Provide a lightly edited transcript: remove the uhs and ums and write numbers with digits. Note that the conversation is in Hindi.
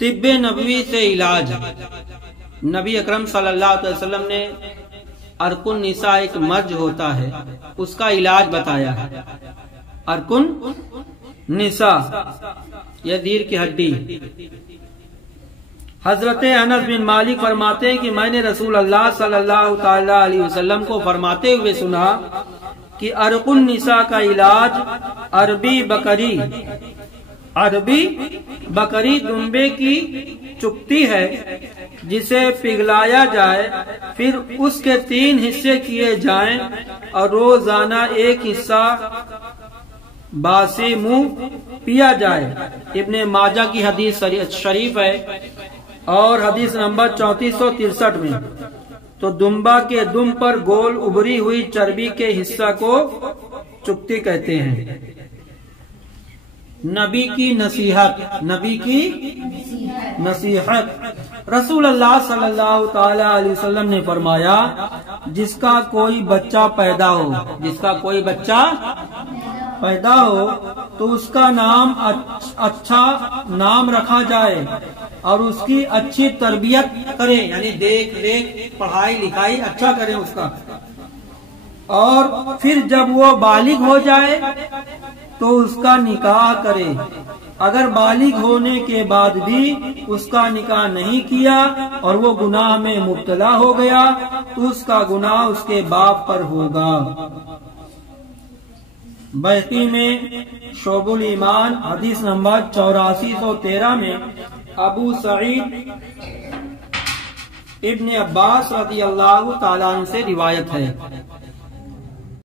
तिब्बे नबवी से इलाज। नबी अकरम सल्लल्लाहु अलैहि वसल्लम ने अरकुन निसा एक मर्ज होता है, उसका इलाज बताया है। अरकुन निसा यह रीढ़ की हड्डी। हजरत अनस बिन मालिक फरमाते हैं कि मैंने रसूल अल्लाह सल्लल्लाहु ताला अलैहि वसल्लम को फरमाते हुए सुना कि अरकुन निसा का इलाज अरबी बकरी दुम्बे की चुकती है, जिसे पिघलाया जाए, फिर उसके 3 हिस्से किए जाएं और रोजाना एक हिस्सा बासी मुंह पिया जाए। इब्ने माजा की हदीस शरीफ है और हदीस नंबर 3463 में। तो दुम्बा के दुम पर गोल उभरी हुई चर्बी के हिस्सा को चुकती कहते हैं। नबी की नसीहत। रसूल अल्लाह सल्लल्लाहु ताला अलैहि वसल्लम ने फरमाया, जिसका कोई बच्चा पैदा हो तो उसका नाम अच्छा नाम रखा जाए और उसकी अच्छी तरबियत करें, यानी देख रेख पढ़ाई लिखाई अच्छा करें उसका। और फिर जब वो बालिग हो जाए तो उसका निकाह करे। अगर बालिग होने के बाद भी उसका निकाह नहीं किया और वो गुनाह में मुब्तला हो गया तो उसका गुनाह उसके बाप पर होगा। बैकी में शोबुल ईमान हदीस नंबर 8413 में अबू सईद इब्ने अब्बास रज़ियल्लाहु ताला अन्हु से रिवायत है।